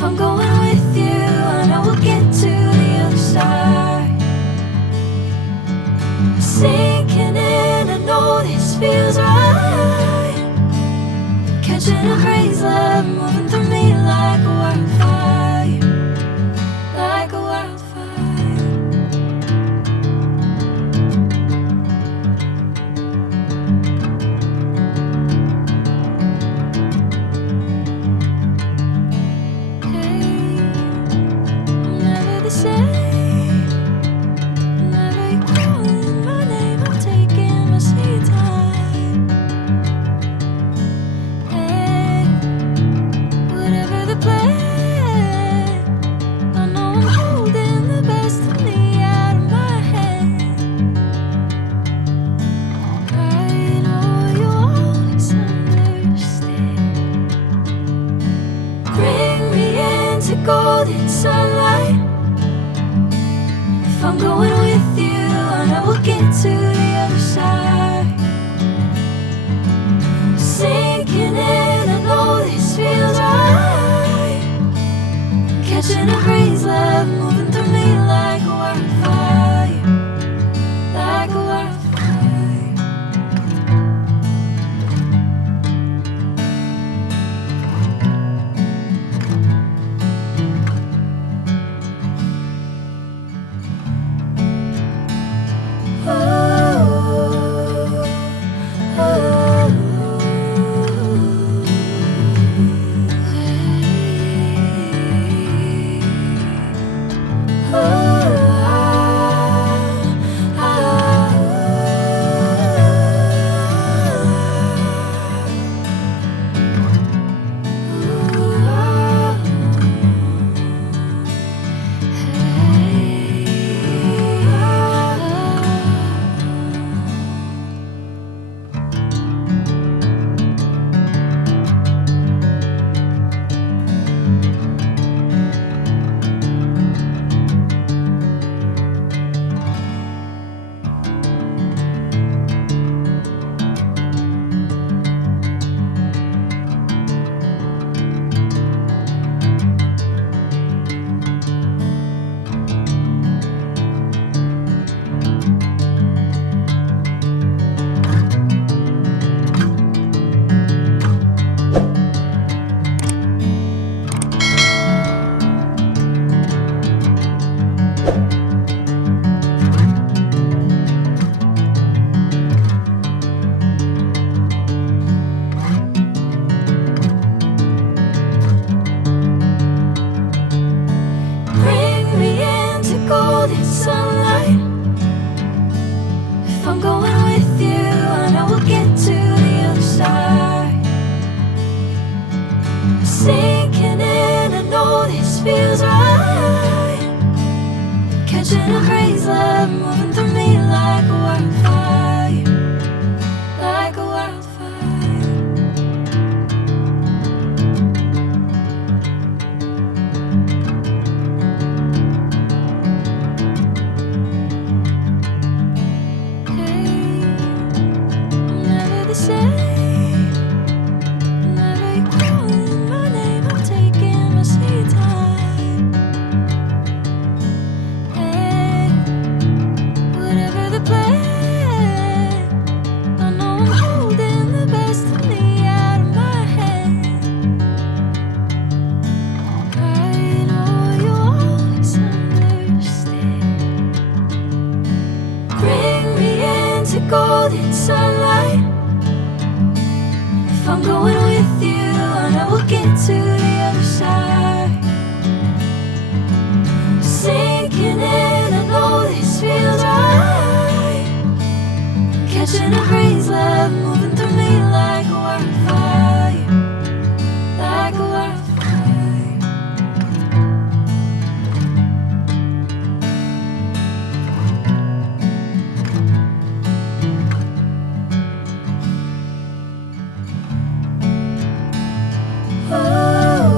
If I'm going with you, I know we'll get to the other side. Sinking in, I know this feels right. Catching a crazy love, moving through me like a wildfire, like a wildfire. Golden sunlight. If I'm going with you, I know we'll get to the other side. Sinking in, I know this feels right. Catching a crazy love, moving through me like a wildfire, like a wildfire. Sinking in, I know this feels right. Catching a crazy love, moving through me like a wildfire, like a wildfire. Hey, I'm never the same. Golden sunlight. If I'm going with you, I know we'll get to the other side. Sinking in, I know this feels right. Catching a crazy love, moving through me like a wildfire, like a wildfire. Oh.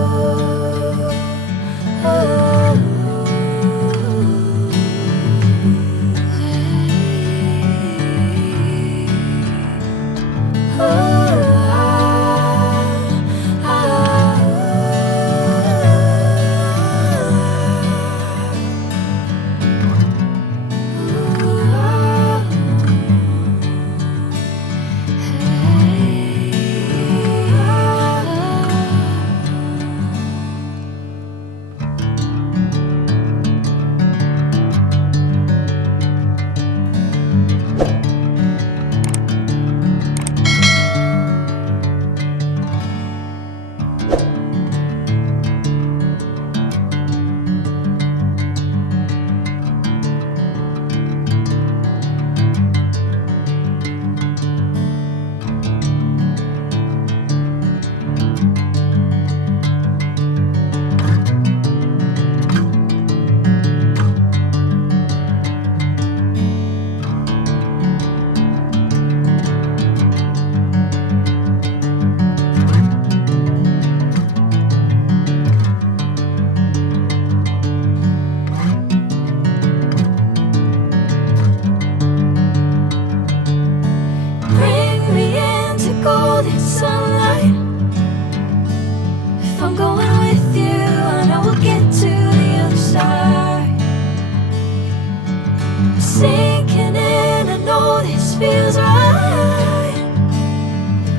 feels right.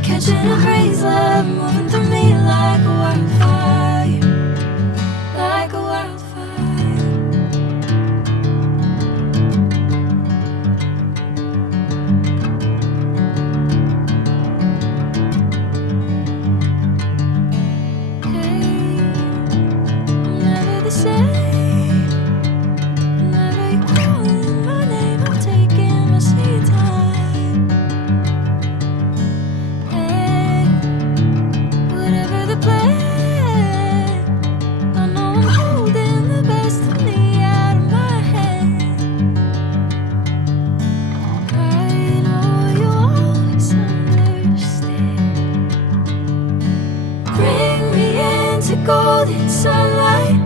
Catching a crazy love moving through me like a wildfire, like a wildfire. Hey, I'm never the same. Whenever you're calling my name, I'm taking my sweet time. Hey, whatever the plan, I know I'm holding the best of me out of my head. I know you always understand. Bring me into golden sunlight.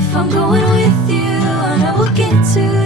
If I'm going with you, I know we'll get to